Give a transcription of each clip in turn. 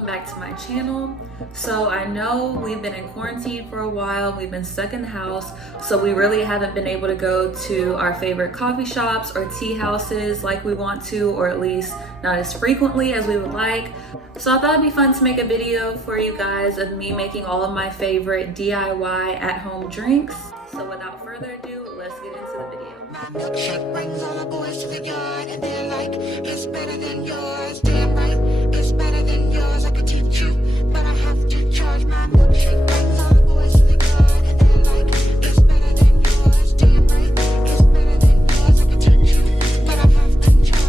welcome back to my channel. So I know we've been in quarantine for a while, we've been stuck in the house, so we really haven't been able to go to our favorite coffee shops or tea houses like we want to, or at least not as frequently as we would like. So I thought it'd be fun to make a video for you guys of me making all of my favorite DIY at-home drinks. So without further ado, let's get into the video. My milkshake brings all the boys to the yard, and they're like, it's better than yours. Damn right, it's better than yours. I could teach you, but I have to charge. My milkshake brings all the boys to the yard, and they're like, it's better than yours. Damn right, it's better than yours. I could teach you, but I have to charge.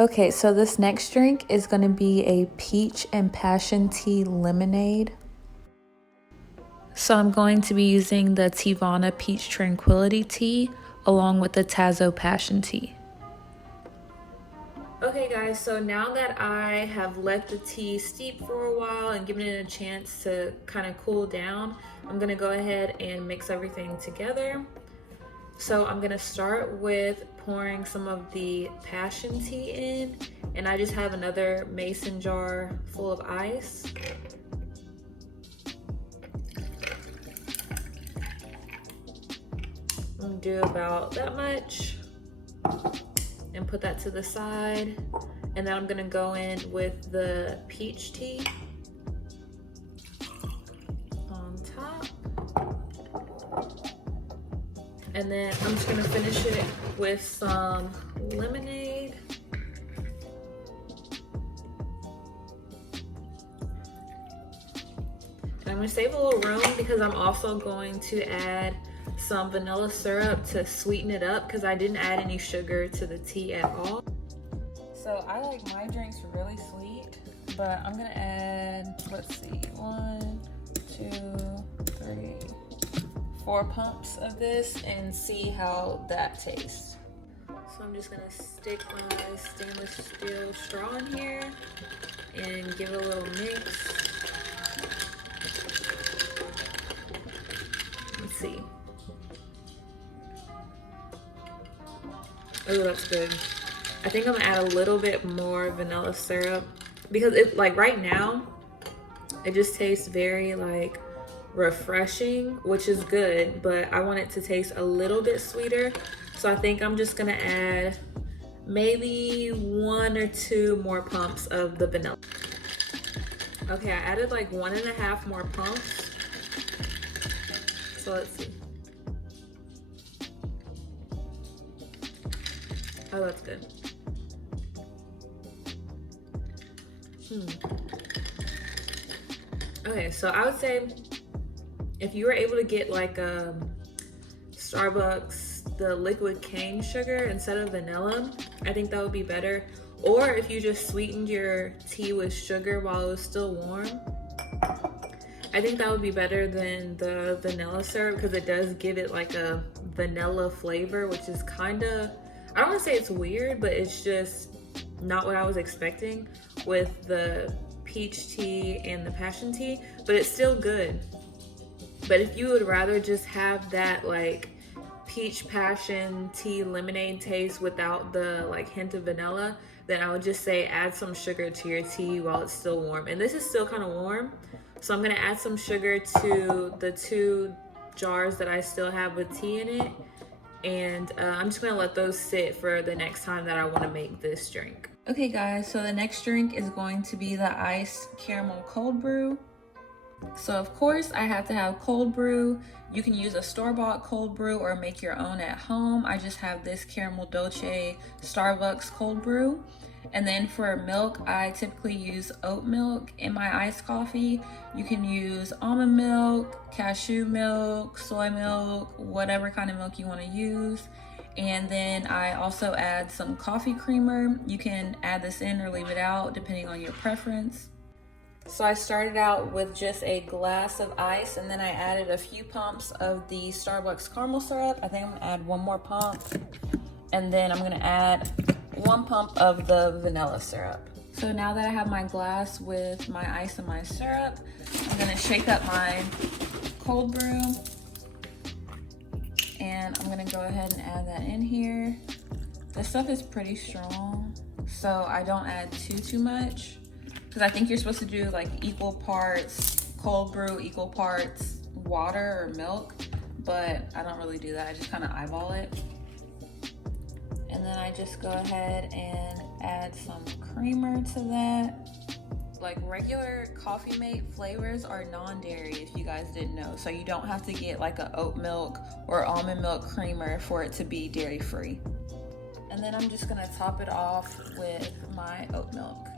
Okay, so this next drink is going to be a peach and passion tea lemonade. So I'm going to be using the Teavana Peach Tranquility Tea along with the Tazo Passion Tea. Okay guys, so now that I have let the tea steep for a while and given it a chance to kind of cool down, I'm going to go ahead and mix everything together. So I'm gonna start with pouring some of the passion tea in, and I just have another mason jar full of ice. I'm gonna do about that much and put that to the side. And then I'm gonna go in with the peach tea on top. And then I'm just gonna finish it with some lemonade. And I'm gonna save a little room because I'm also going to add some vanilla syrup to sweeten it up because I didn't add any sugar to the tea at all. So I like my drinks really sweet, but I'm gonna add, let's see, 1, 2, 3, 4 pumps of this and see how that tastes. So I'm just gonna stick my stainless steel straw in here and give it a little mix. Let's see. Oh, that's good. I think I'm gonna add a little bit more vanilla syrup because it, like right now, it just tastes very like refreshing, which is good, but I want it to taste a little bit sweeter. So I think I'm just gonna add maybe 1 or 2 more pumps of the vanilla. Okay, I added like 1.5 more pumps. So let's see. Oh, that's good. Okay, so I would say if you were able to get like Starbucks, the liquid cane sugar instead of vanilla, I think that would be better. Or if you just sweetened your tea with sugar while it was still warm, I think that would be better than the vanilla syrup because it does give it like a vanilla flavor, which is kind of, I don't want to say it's weird, but it's just not what I was expecting with the peach tea and the passion tea, but it's still good. But if you would rather just have that like peach passion tea lemonade taste without the like hint of vanilla, then I would just say add some sugar to your tea while it's still warm. And this is still kind of warm, so I'm gonna add some sugar to the 2 jars that I still have with tea in it. And I'm just gonna let those sit for the next time that I wanna make this drink. Okay guys, so the next drink is going to be the iced caramel cold brew. So of course I have to have cold brew. You can use a store-bought cold brew or make your own at home. I just have this caramel dolce Starbucks cold brew. And then for milk, I typically use oat milk in my iced coffee. You can use almond milk, cashew milk, soy milk, whatever kind of milk you want to use. And then I also add some coffee creamer. You can add this in or leave it out depending on your preference. So I started out with just a glass of ice, and then I added a few pumps of the Starbucks caramel syrup. I think I'm gonna add 1 more pump. And then I'm gonna add 1 pump of the vanilla syrup. So now that I have my glass with my ice and my syrup, I'm gonna shake up my cold brew And I'm gonna go ahead and add that in here. This stuff is pretty strong, so I don't add too much, because I think you're supposed to do like equal parts cold brew, equal parts water or milk, but I don't really do that. I just kind of eyeball it. And then I just go ahead and add some creamer to that. Like regular Coffee Mate flavors are non-dairy, if you guys didn't know. So you don't have to get like a oat milk or almond milk creamer for it to be dairy free. And then I'm just gonna top it off with my oat milk.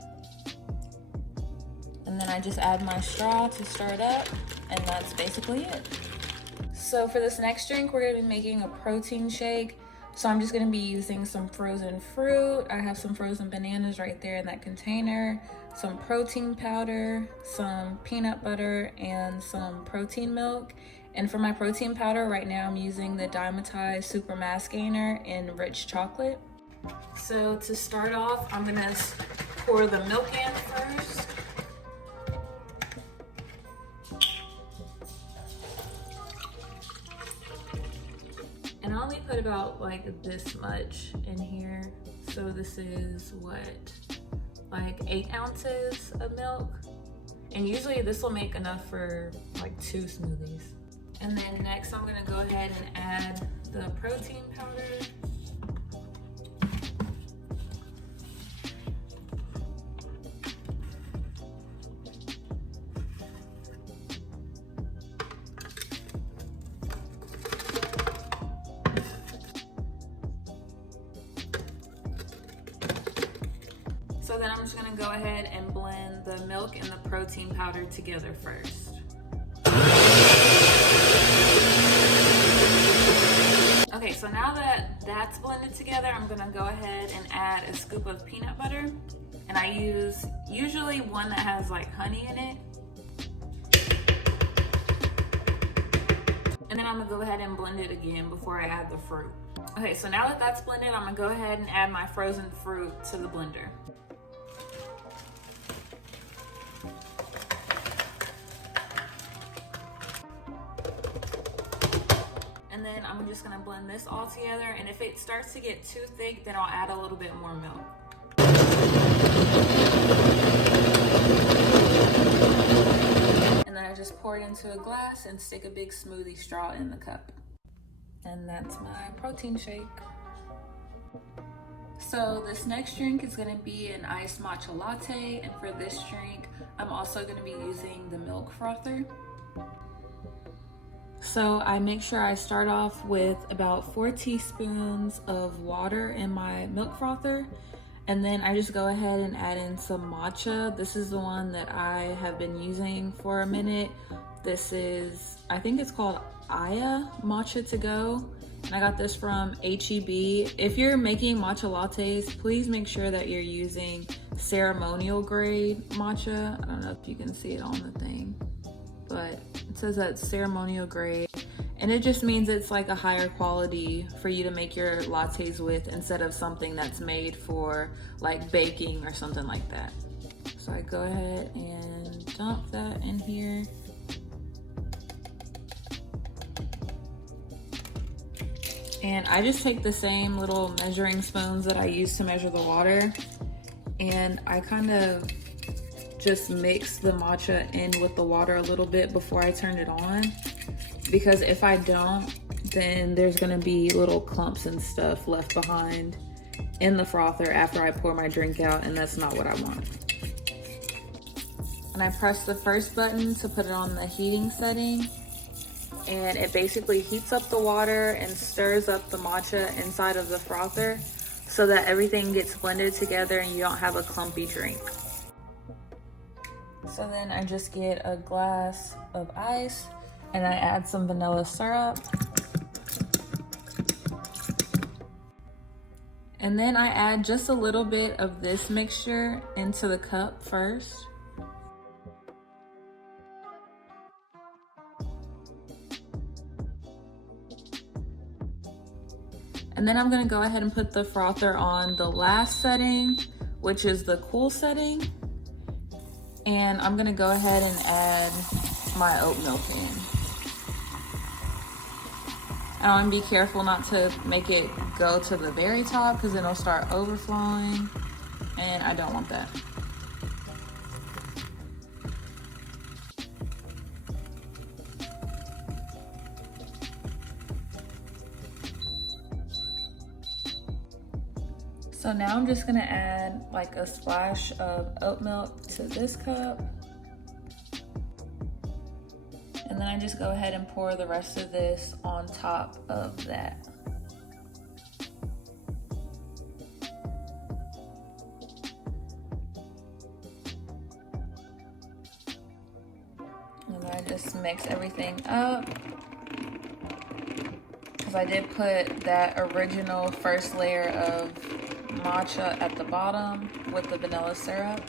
And then I just add my straw to stir it up, and that's basically it. So for this next drink, we're gonna be making a protein shake. So I'm just gonna be using some frozen fruit. I have some frozen bananas right there in that container, some protein powder, some peanut butter, and some protein milk. And for my protein powder, right now I'm using the Dimetized Super Mass Gainer in rich chocolate. So to start off, I'm gonna pour the milk in first. And I only put about like this much in here. So this is what, like 8 ounces of milk. And usually this will make enough for like 2 smoothies. And then next I'm gonna go ahead and add the protein powder. So then I'm just gonna go ahead and blend the milk and the protein powder together first. Okay, so now that that's blended together, I'm gonna go ahead and add a scoop of peanut butter. And I use usually one that has like honey in it. And then I'm gonna go ahead and blend it again before I add the fruit. Okay, so now that that's blended, I'm gonna go ahead and add my frozen fruit to the blender. And then I'm just gonna blend this all together, and if it starts to get too thick, then I'll add a little bit more milk. And then I just pour it into a glass and stick a big smoothie straw in the cup. And that's my protein shake. So this next drink is gonna be an iced matcha latte, and for this drink, I'm also gonna be using the milk frother. So I make sure I start off with about 4 teaspoons of water in my milk frother, and then I just go ahead and add in some matcha. This is the one that I have been using for a minute. This is, I think it's called Aya Matcha to Go, and I got this from HEB. If you're making matcha lattes, please make sure that you're using ceremonial grade matcha. I don't know if you can see it on the thing, but it says that ceremonial grade, and it just means it's like a higher quality for you to make your lattes with, instead of something that's made for like baking or something like that. So I go ahead and dump that in here. And I just take the same little measuring spoons that I use to measure the water, and I kind of just mix the matcha in with the water a little bit before I turn it on, because if I don't, then there's gonna be little clumps and stuff left behind in the frother after I pour my drink out, and that's not what I want. And I press the first button to put it on the heating setting, and it basically heats up the water and stirs up the matcha inside of the frother so that everything gets blended together and you don't have a clumpy drink. So then I just get a glass of ice and I add some vanilla syrup. And then I add just a little bit of this mixture into the cup first. And then I'm gonna go ahead and put the frother on the last setting, which is the cool setting. And I'm gonna go ahead and add my oat milk in. I want to be careful not to make it go to the very top because then it'll start overflowing, and I don't want that. So now I'm just gonna add like a splash of oat milk to this cup. And then I just go ahead and pour the rest of this on top of that. And then I just mix everything up. Because I did put that original first layer of matcha at the bottom with the vanilla syrup.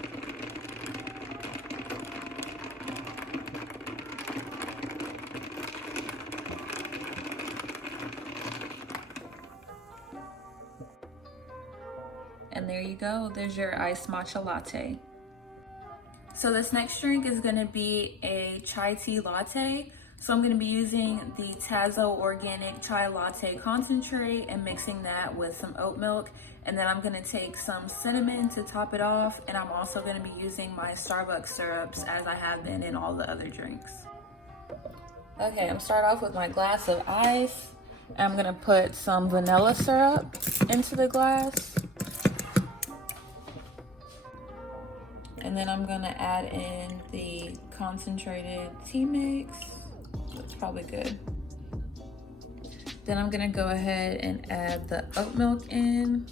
And there you go, there's your iced matcha latte. So this next drink is gonna be a chai tea latte. So I'm gonna be using the Tazo organic chai latte concentrate and mixing that with some oat milk. And then I'm gonna take some cinnamon to top it off. And I'm also gonna be using my Starbucks syrups as I have been in all the other drinks. Okay, I'm gonna start off with my glass of ice. I'm gonna put some vanilla syrup into the glass. And then I'm gonna add in the concentrated tea mix. That's probably good. Then I'm gonna go ahead and add the oat milk in.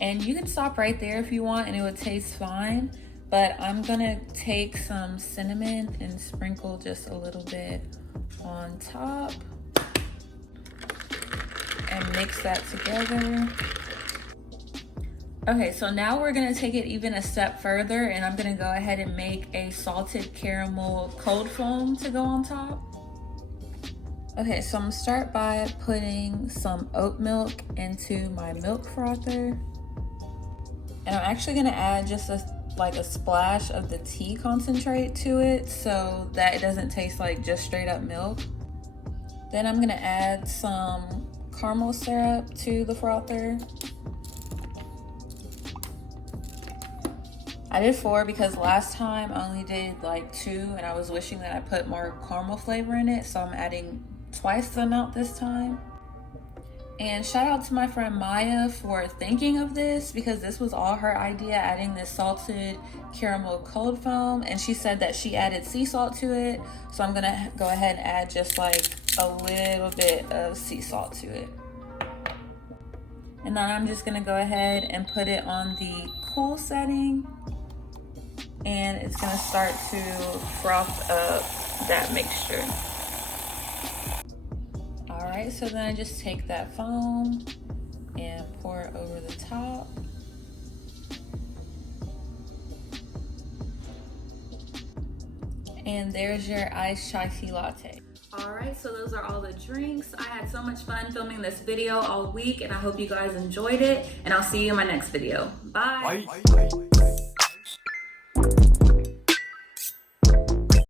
And you can stop right there if you want and it would taste fine. But I'm gonna take some cinnamon and sprinkle just a little bit on top. And mix that together. Okay, so now we're gonna take it even a step further and I'm gonna go ahead and make a salted caramel cold foam to go on top. Okay, so I'm gonna start by putting some oat milk into my milk frother. And I'm actually gonna add just like a splash of the tea concentrate to it so that it doesn't taste like just straight up milk. Then I'm gonna add some caramel syrup to the frother. I did 4 because last time I only did like 2 and I was wishing that I put more caramel flavor in it, so I'm adding twice the amount this time. And shout out to my friend Maya for thinking of this because this was all her idea, adding this salted caramel cold foam, and she said that she added sea salt to it, so I'm gonna go ahead and add just like a little bit of sea salt to it. And then I'm just gonna go ahead and put it on the cool setting. And it's gonna start to froth up that mixture. All right, so then I just take that foam and pour it over the top. And there's your iced chai tea latte. All right, so those are all the drinks. I had so much fun filming this video all week and I hope you guys enjoyed it, and I'll see you in my next video. Bye. Bye.